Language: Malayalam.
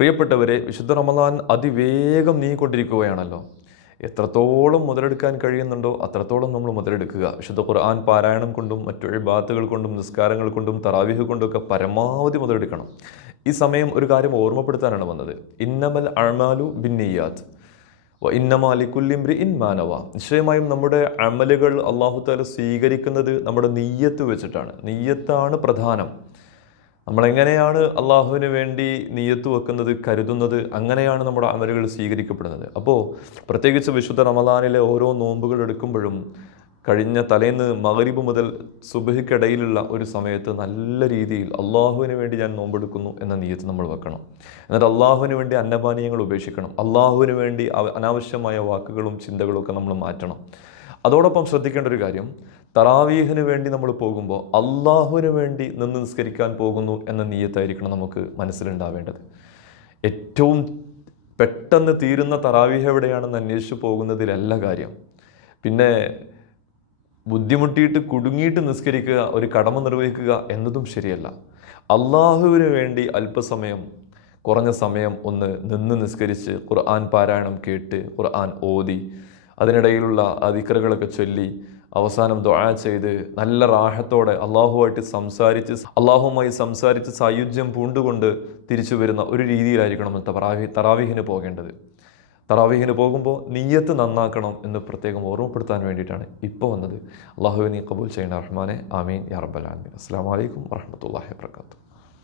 പ്രിയപ്പെട്ടവരെ, വിശുദ്ധ റമദാൻ അതിവേഗം നീങ്ങിക്കൊണ്ടിരിക്കുകയാണല്ലോ. എത്രത്തോളം മുതലെടുക്കാൻ കഴിയുന്നുണ്ടോ അത്രത്തോളം നമ്മൾ മുതലെടുക്കുക. വിശുദ്ധ ഖുർആൻ പാരായണം കൊണ്ടും മറ്റു ഇബാദത്തുകൾ കൊണ്ടും നിസ്കാരങ്ങൾ കൊണ്ടും തറാവീഹ് കൊണ്ടൊക്കെ പരമാവധി മുതലെടുക്കണം. ഈ സമയം ഒരു കാര്യം ഓർമ്മപ്പെടുത്താനാണ് വന്നത്. ഇന്നമൽ അഅ്മാലു ബിന്നിയ്യാത്ത് വ ഇന്നമാ ലികുല്ലി ഇംറിഇൻ മാ നവ. നിശ്ചയമായും നമ്മുടെ അമലുകൾ അല്ലാഹു തആല സ്വീകരിക്കുന്നത് നമ്മുടെ നിയ്യത്ത് വെച്ചിട്ടാണ്. നിയ്യത്താണ് പ്രധാനം. നമ്മളെങ്ങനെയാണ് അള്ളാഹുവിന് വേണ്ടി നിയ്യത്ത് വെക്കുന്നത്, കരുതുന്നത്, അങ്ങനെയാണ് നമ്മുടെ അമലുകൾ സ്വീകരിക്കപ്പെടുന്നത്. അപ്പോൾ പ്രത്യേകിച്ച് വിശുദ്ധ റമദാനിലെ ഓരോ നോമ്പുകൾ എടുക്കുമ്പോഴും കഴിഞ്ഞ തലേന്ന് മഗ്രിബ് മുതൽ സുബ്ഹിക്കിടയിലുള്ള ഒരു സമയത്ത് നല്ല രീതിയിൽ അള്ളാഹുവിന് വേണ്ടി ഞാൻ നോമ്പെടുക്കുന്നു എന്ന നിയ്യത്ത് നമ്മൾ വെക്കണം. എന്നിട്ട് അള്ളാഹുവിന് വേണ്ടി അന്നപാനീയങ്ങൾ ഉപേക്ഷിക്കണം. അള്ളാഹുവിന് വേണ്ടി അനാവശ്യമായ വാക്കുകളും ചിന്തകളും ഒക്കെ നമ്മൾ മാറ്റണം. അതോടൊപ്പം ശ്രദ്ധിക്കേണ്ട ഒരു കാര്യം, തറാവീഹിന് വേണ്ടി നമ്മൾ പോകുമ്പോൾ അള്ളാഹുവിന് വേണ്ടി നിന്ന് നിസ്കരിക്കാൻ പോകുന്നു എന്ന നിയ്യത്തായിരിക്കണം നമുക്ക് മനസ്സിലുണ്ടാവേണ്ടത്. ഏറ്റവും പെട്ടെന്ന് തീരുന്ന തറാവീഹ് എവിടെയാണെന്ന് അന്വേഷിച്ച് പോകുന്നതിലല്ല കാര്യം. പിന്നെ ബുദ്ധിമുട്ടിയിട്ട് കുടുങ്ങിയിട്ട് നിസ്കരിക്കുക, ഒരു കടമ നിർവഹിക്കുക എന്നതും ശരിയല്ല. അള്ളാഹുവിന് വേണ്ടി അല്പസമയം, കുറഞ്ഞ സമയം ഒന്ന് നിന്ന് നിസ്കരിച്ച് ഖുർആൻ പാരായണം കേട്ട് ഖുർആൻ ഓതി അതിനിടയിലുള്ള ദിക്റുകളൊക്കെ ചൊല്ലി അവസാനം ദുആ ചെയ്ത് നല്ല റാഹത്തോടെ അള്ളാഹുവുമായി സംസാരിച്ച് സായുജ്യം പൂണ്ടുകൊണ്ട് തിരിച്ചു വരുന്ന ഒരു രീതിയിലായിരിക്കണം തറാവീഹിന് പോകേണ്ടത്. തറാവീഹിന് പോകുമ്പോൾ നിയ്യത്ത് നന്നാക്കണം എന്ന് പ്രത്യേകം ഓർമ്മപ്പെടുത്താൻ വേണ്ടിയിട്ടാണ് ഇപ്പോൾ വന്നത്. അള്ളാഹുവിനെ കബൂൽ ചെയ്യണ റഹ്മാനെ. ആമീൻ യാ റബ്ബൽ ആലമീൻ. അസ്സലാമു അലൈക്കും വറഹ്മത്തുള്ളാഹി വബറകാതുഹു.